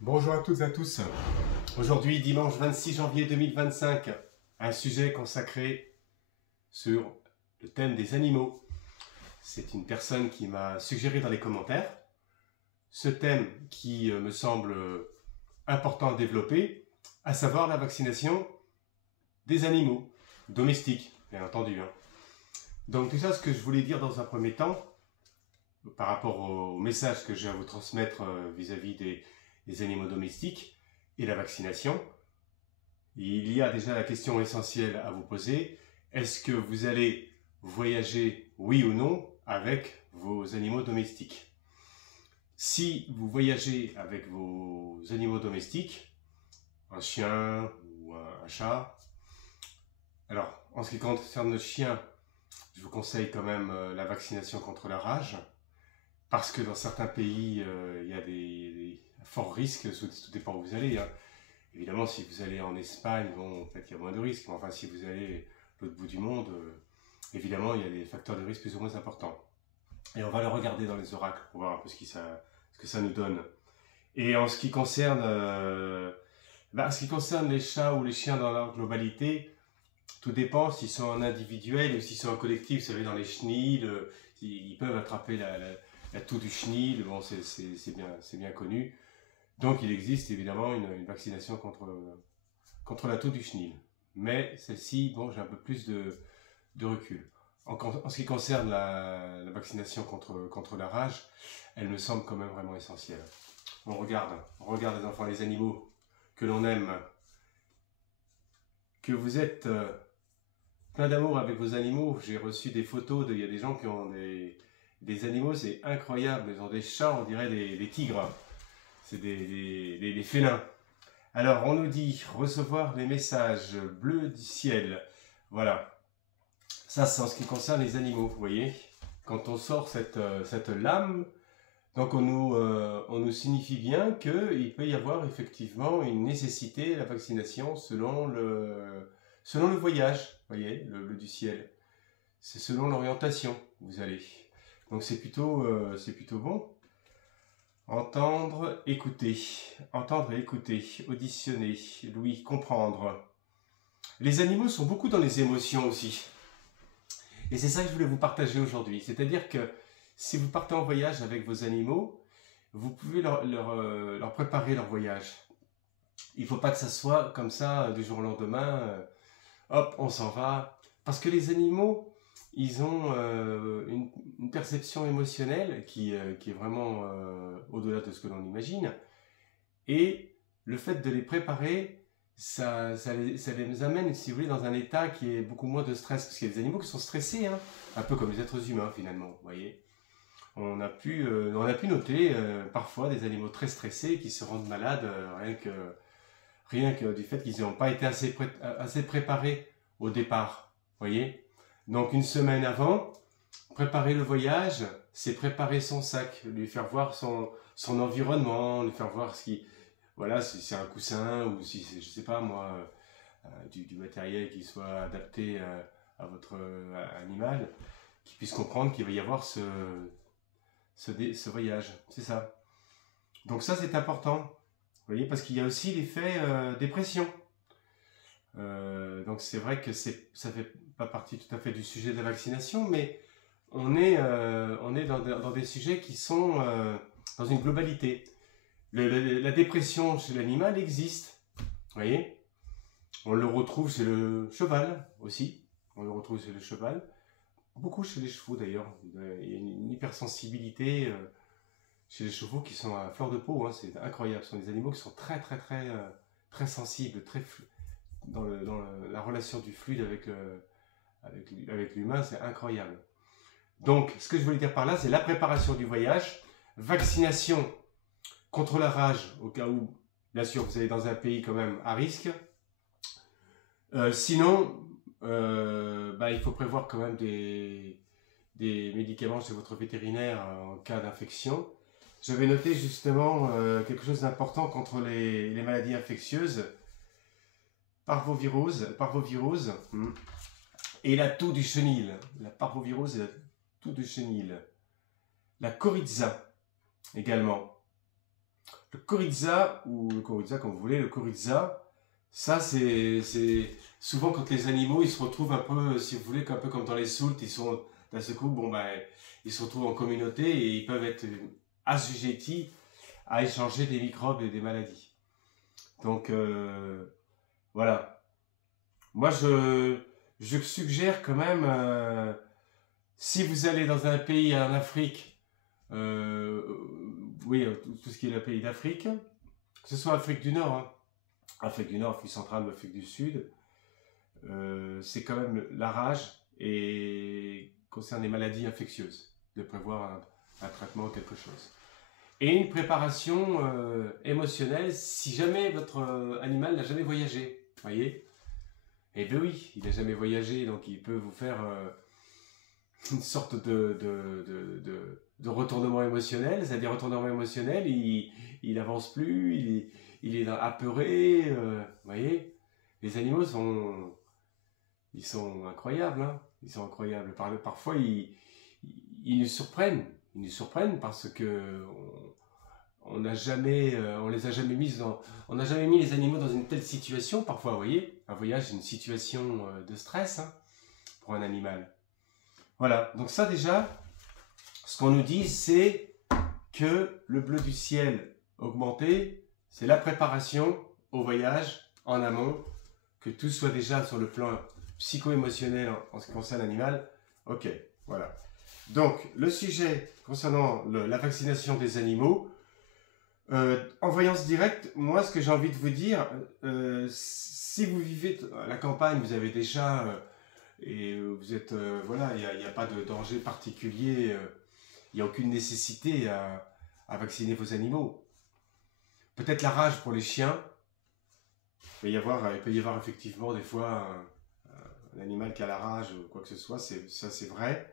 Bonjour à toutes et à tous. Aujourd'hui, dimanche 26 janvier 2025, un sujet consacré sur le thème des animaux. C'est une personne qui m'a suggéré dans les commentaires ce thème qui me semble important à développer, à savoir la vaccination des animaux domestiques, bien entendu. Donc tout ça, ce que je voulais dire dans un premier temps, par rapport au message que j'ai à vous transmettre vis-à-vis des animaux domestiques et la vaccination, il y a déjà la question essentielle à vous poser. Est-ce que vous allez voyager, oui ou non, avec vos animaux domestiques? Si vous voyagez avec vos animaux domestiques, un chien ou un chat, alors en ce qui concerne le chien, je vous conseille quand même la vaccination contre la rage, parce que dans certains pays, il y a des forts risques, tout dépend où vous allez. Évidemment, si vous allez en Espagne, bon, peut-être qu'il y a moins de risques, mais enfin, si vous allez à l'autre bout du monde, évidemment, il y a des facteurs de risque plus ou moins importants. Et on va le regarder dans les oracles pour voir un peu ce que ça nous donne. Et en ce qui concerne, les chats ou les chiens dans leur globalité, tout dépend s'ils sont en individuel ou s'ils sont en collectif. Vous savez, dans les chenilles, ils peuvent attraper la toux du chenil, bon, c'est bien connu. Donc il existe évidemment une vaccination contre la toux du chenil. Mais celle-ci, bon, j'ai un peu plus de recul. En ce qui concerne la vaccination contre la rage, elle me semble quand même vraiment essentielle. On regarde les enfants, les animaux que l'on aime, que vous êtes plein d'amour avec vos animaux. J'ai reçu des photos, il y a des gens qui ont des animaux, c'est incroyable, ils ont des chats, on dirait des tigres. C'est des félins. Alors, on nous dit recevoir les messages bleus du ciel. Voilà. Ça, c'est en ce qui concerne les animaux, vous voyez. Quand on sort cette lame, donc on nous signifie bien qu'il peut y avoir effectivement une nécessité de la vaccination selon le voyage, vous voyez, le bleu du ciel. C'est selon l'orientation où vous allez. Donc c'est plutôt bon. Entendre, écouter, auditionner, l'ouïe, comprendre. Les animaux sont beaucoup dans les émotions aussi. Et c'est ça que je voulais vous partager aujourd'hui. C'est-à-dire que si vous partez en voyage avec vos animaux, vous pouvez leur préparer leur voyage. Il ne faut pas que ça soit comme ça du jour au lendemain, hop, on s'en va. Parce que les animaux, ils ont une perception émotionnelle qui est vraiment au-delà de ce que l'on imagine. Et le fait de les préparer, ça les amène, si vous voulez, dans un état qui est beaucoup moins de stress. Parce qu'il y a des animaux qui sont stressés, un peu comme les êtres humains finalement, vous voyez. On a pu noter parfois des animaux très stressés qui se rendent malades rien que du fait qu'ils n'ont pas été assez préparés au départ, vous voyez. Donc une semaine avant, préparer le voyage, c'est préparer son sac, lui faire voir son environnement, lui faire voir voilà, si c'est un coussin ou si c'est, je sais pas moi, du matériel qui soit adapté à votre animal, qu'il puisse comprendre qu'il va y avoir ce voyage, c'est ça. Donc ça c'est important, vous voyez, parce qu'il y a aussi l'effet dépression. Donc c'est vrai que ça fait pas partie tout à fait du sujet de la vaccination, mais on est dans des sujets qui sont dans une globalité. La dépression chez l'animal existe, vous voyez. On le retrouve chez le cheval aussi, beaucoup chez les chevaux d'ailleurs. Il y a une hypersensibilité chez les chevaux qui sont à fleur de peau, c'est incroyable. Ce sont des animaux qui sont très très très très sensibles, dans la relation du fluide avec l'humain, c'est incroyable. Donc, ce que je voulais dire par là, c'est la préparation du voyage, vaccination contre la rage, au cas où, bien sûr, vous allez dans un pays quand même à risque. Sinon, il faut prévoir quand même des médicaments chez votre vétérinaire en cas d'infection. J'avais noté justement quelque chose d'important contre les maladies infectieuses, parvovirose, et la toux du chenil, la parvovirose et la toux du chenil, la coryza également, le coryza, ou le coryza comme vous voulez, le coryza, ça c'est souvent quand les animaux ils se retrouvent un peu, si vous voulez, un peu comme dans les soultes, ils sont d'un seul coup, bon ben, ils se retrouvent en communauté et ils peuvent être assujettis à échanger des microbes et des maladies. Donc voilà. Moi je suggère quand même, si vous allez dans un pays en Afrique, euh, oui, tout ce qui est le pays d'Afrique, que ce soit Afrique du Nord, hein, Afrique du Nord, Afrique centrale ou Afrique du Sud, c'est quand même la rage et concerne les maladies infectieuses, de prévoir un traitement ou quelque chose. Et une préparation émotionnelle si jamais votre animal n'a jamais voyagé, voyez. Eh bien oui, il n'a jamais voyagé, donc il peut vous faire une sorte de retournement émotionnel. C'est-à-dire retournement émotionnel, il n'avance plus, il est apeuré, voyez. Les animaux ils sont incroyables, hein. Ils sont incroyables. Parfois, ils nous surprennent. Ils nous surprennent parce que on n'a jamais, on les a jamais on n'a jamais mis les animaux dans une telle situation. Parfois, vous voyez, un voyage, c'est une situation de stress, hein, pour un animal. Voilà. Donc ça déjà, ce qu'on nous dit, c'est que le bleu du ciel augmenté, c'est la préparation au voyage en amont, que tout soit déjà sur le plan psycho-émotionnel en ce qui concerne l'animal. Ok, voilà. Donc, le sujet concernant la vaccination des animaux, en voyance directe, moi, ce que j'ai envie de vous dire, si vous vivez à la campagne, vous avez des chats et vous êtes, voilà, il n'y a pas de danger particulier, il n'y a aucune nécessité à vacciner vos animaux. Peut-être la rage pour les chiens. Il peut y avoir effectivement des fois un animal qui a la rage ou quoi que ce soit, ça c'est vrai.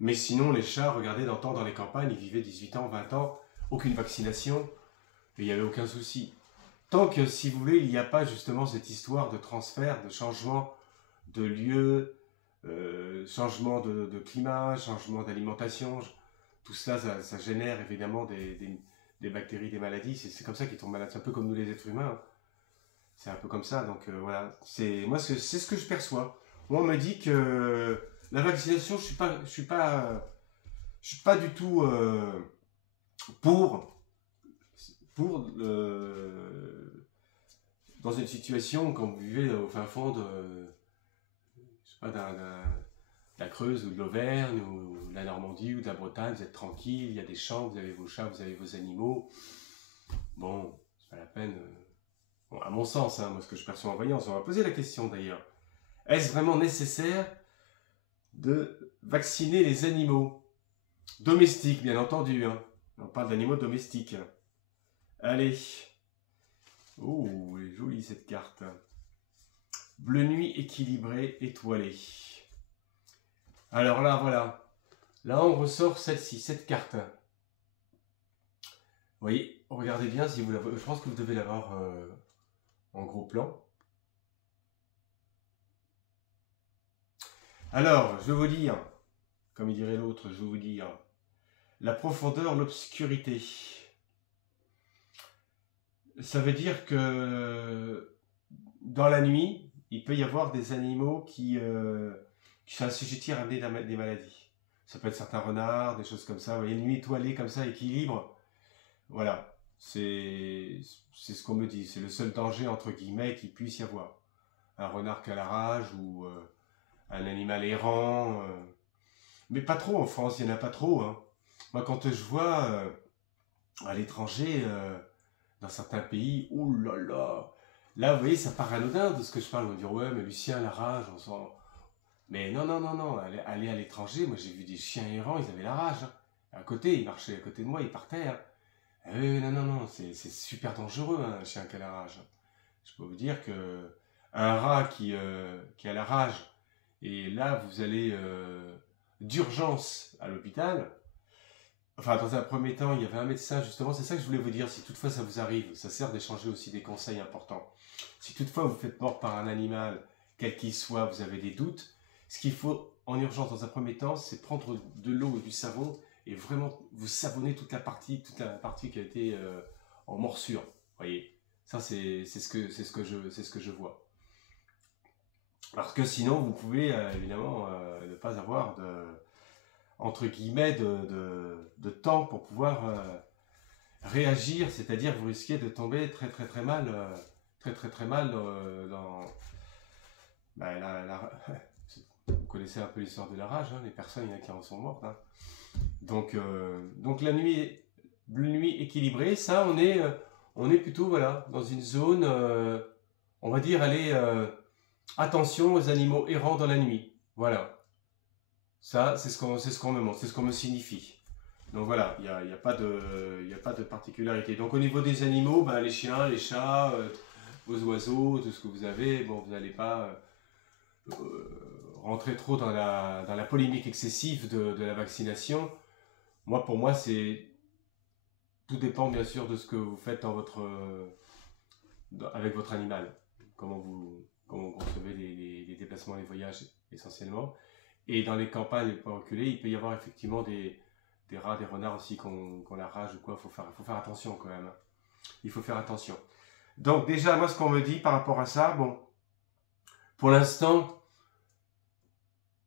Mais sinon, les chats, regardez, dans les campagnes, ils vivaient 18 ans, 20 ans, aucune vaccination, et il n'y avait aucun souci. Tant que, si vous voulez, il n'y a pas justement cette histoire de transfert, de changement de lieu, changement de climat, changement d'alimentation, tout cela, ça génère évidemment des bactéries, des maladies. C'est comme ça qu'ils tombent malades. C'est un peu comme nous les êtres humains. C'est un peu comme ça. Donc voilà, c'est ce que je perçois. Moi, on me dit que la vaccination, je suis pas du tout pour dans une situation quand vous vivez au fin fond de je sais pas de la Creuse ou de l'Auvergne ou de la Normandie ou de la Bretagne, vous êtes tranquille, il y a des champs, vous avez vos chats, vous avez vos animaux. Bon, c'est pas la peine. Bon, à mon sens, hein, moi ce que je perçois en voyance, on va poser la question d'ailleurs. Est-ce vraiment nécessaire de vacciner les animaux domestiques, bien entendu, hein. On parle d'animaux domestiques. Allez. Oh, elle est jolie cette carte. Bleu nuit équilibré, étoilé. Alors là, voilà. Là, on ressort celle-ci, cette carte. Vous voyez, regardez bien si vous la voyez. Je pense que vous devez l'avoir en gros plan. Alors, je vais vous dire, comme il dirait l'autre, je vais vous dire, la profondeur, l'obscurité. Ça veut dire que dans la nuit, il peut y avoir des animaux qui sont assujettis à amener des maladies. Ça peut être certains renards, des choses comme ça. Vous voyez, une nuit étoilée comme ça, équilibre. Voilà, c'est ce qu'on me dit. C'est le seul danger, entre guillemets, qu'il puisse y avoir. Un renard qui a la rage ou un animal errant. Mais pas trop en France, il n'y en a pas trop, hein. Moi, quand je vois à l'étranger, dans certains pays, ouh là là, là, vous voyez, ça paraît anodin de ce que je parle. On va dire, ouais, mais Lucien, la rage, on s'en... Mais non, non, non, non, aller à l'étranger, moi j'ai vu des chiens errants, ils avaient la rage, hein. À côté, ils marchaient à côté de moi, ils partaient, hein. Ah oui, non, non, non, c'est super dangereux, hein, un chien qui a la rage. Je peux vous dire que un rat qui a la rage, et là, vous allez d'urgence à l'hôpital. Enfin, dans un premier temps, il y avait un médecin, justement, c'est ça que je voulais vous dire, si toutefois ça vous arrive, ça sert d'échanger aussi des conseils importants. Si toutefois vous faites mort par un animal, quel qu'il soit, vous avez des doutes, ce qu'il faut en urgence dans un premier temps, c'est prendre de l'eau et du savon et vraiment vous savonner toute la partie qui a été en morsure. Vous voyez, ça c'est ce que je vois. Parce que sinon, vous pouvez évidemment ne pas avoir entre guillemets de temps pour pouvoir réagir, c'est-à-dire vous risquez de tomber très mal, dans vous connaissez un peu l'histoire de la rage, hein, les personnes, il y en a qui en sont mortes. Hein. Donc la nuit équilibrée, ça on est plutôt voilà, dans une zone, on va dire, allez, attention aux animaux errants dans la nuit. Voilà. Ça, c'est ce qu'on me montre, c'est ce qu'on me signifie. Donc voilà, il n'y a pas de particularité. Donc au niveau des animaux, ben, les chiens, les chats, vos oiseaux, tout ce que vous avez, bon, vous n'allez pas rentrer trop dans la polémique excessive de la vaccination. Pour moi, tout dépend bien sûr de ce que vous faites avec votre animal. Comment vous concevez les déplacements, les voyages essentiellement. Et dans les campagnes les plus reculées, il peut y avoir effectivement des rats, des renards aussi qu'on la rage ou quoi. Il faut faire attention quand même. Il faut faire attention. Donc déjà, moi, ce qu'on me dit par rapport à ça, bon, pour l'instant,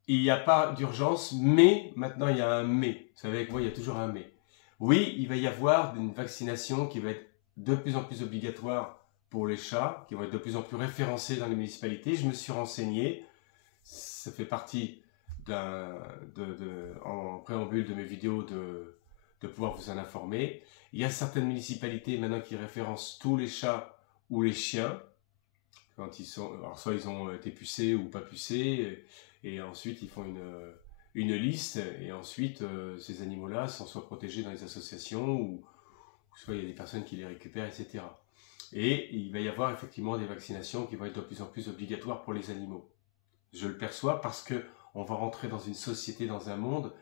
il n'y a pas d'urgence, mais maintenant il y a un mais. Vous savez, avec moi, il y a toujours un mais. Oui, il va y avoir une vaccination qui va être de plus en plus obligatoire pour les chats, qui vont être de plus en plus référencés dans les municipalités. Je me suis renseigné, ça fait partie en préambule de mes vidéos de pouvoir vous en informer. Il y a certaines municipalités maintenant qui référencent tous les chats ou les chiens, quand ils sont, alors soit ils ont été pucés ou pas pucés, et ensuite ils font une liste, et ensuite ces animaux-là sont soit protégés dans les associations, ou soit il y a des personnes qui les récupèrent, etc. Et il va y avoir effectivement des vaccinations qui vont être de plus en plus obligatoires pour les animaux. Je le perçois parce que on va rentrer dans une société, dans un monde,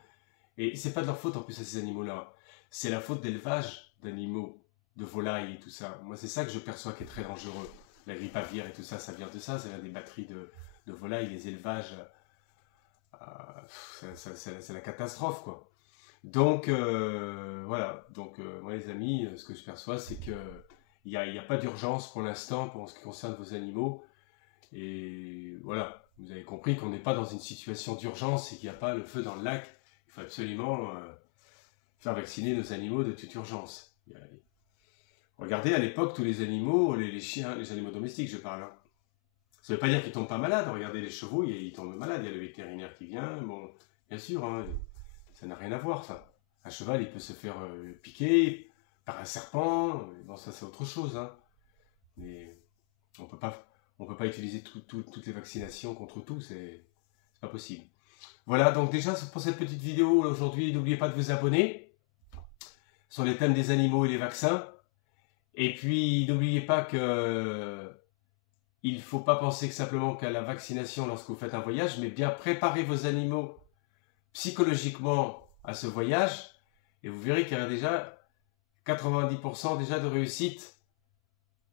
et c'est pas de leur faute en plus à ces animaux-là. C'est la faute d'élevage d'animaux, de volailles et tout ça. Moi, c'est ça que je perçois qui est très dangereux. La grippe aviaire et tout ça, ça vient de ça vient des batteries de volailles, les élevages, c'est la catastrophe, quoi. Donc, voilà. Donc, moi, les amis, ce que je perçois, c'est que il n'y a pas d'urgence pour l'instant pour ce qui concerne vos animaux. Et voilà, vous avez compris qu'on n'est pas dans une situation d'urgence et qu'il n'y a pas le feu dans le lac. Il faut absolument faire vacciner nos animaux de toute urgence. Regardez, à l'époque, tous les animaux, les chiens, les animaux domestiques, je parle. Hein. Ça ne veut pas dire qu'ils ne tombent pas malades. Regardez les chevaux, ils tombent malades. Il y a le vétérinaire qui vient. Bon, bien sûr, hein, ça n'a rien à voir, ça. Un cheval, il peut se faire piquer par un serpent. Bon, ça, c'est autre chose. Hein. Mais on ne peut pas utiliser toutes les vaccinations contre tout. C'est pas possible. Voilà, donc déjà, pour cette petite vidéo aujourd'hui, n'oubliez pas de vous abonner sur les thèmes des animaux et les vaccins. Et puis, n'oubliez pas que il ne faut pas penser que simplement qu'à la vaccination lorsque vous faites un voyage, mais bien préparer vos animaux psychologiquement à ce voyage. Et vous verrez qu'il y a déjà 90% déjà de réussite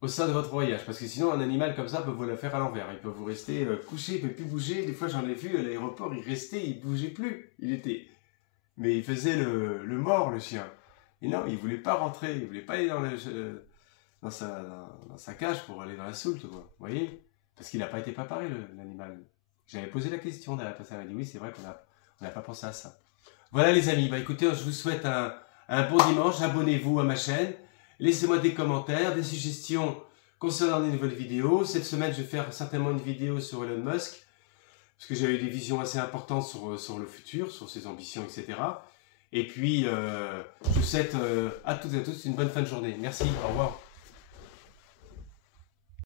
au sein de votre voyage. Parce que sinon, un animal comme ça peut vous la faire à l'envers. Il peut vous rester couché, il ne peut plus bouger. Des fois, j'en ai vu à l'aéroport, il restait, il ne bougeait plus. Mais il faisait le mort, le chien. Et non, il ne voulait pas rentrer, il ne voulait pas aller dans sa cage pour aller dans la soute, quoi. Vous voyez? Parce qu'il n'a pas été préparé, l'animal. J'avais posé la question, la personne m'a dit oui, c'est vrai qu'on n'a pas pensé à ça. Voilà les amis, écoutez, je vous souhaite un bon dimanche, abonnez-vous à ma chaîne, laissez-moi des commentaires, des suggestions concernant des nouvelles vidéos. Cette semaine, je vais faire certainement une vidéo sur Elon Musk, parce que j'ai eu des visions assez importantes sur le futur, sur ses ambitions, etc. Et puis, je vous souhaite à toutes et à tous une bonne fin de journée. Merci, au revoir.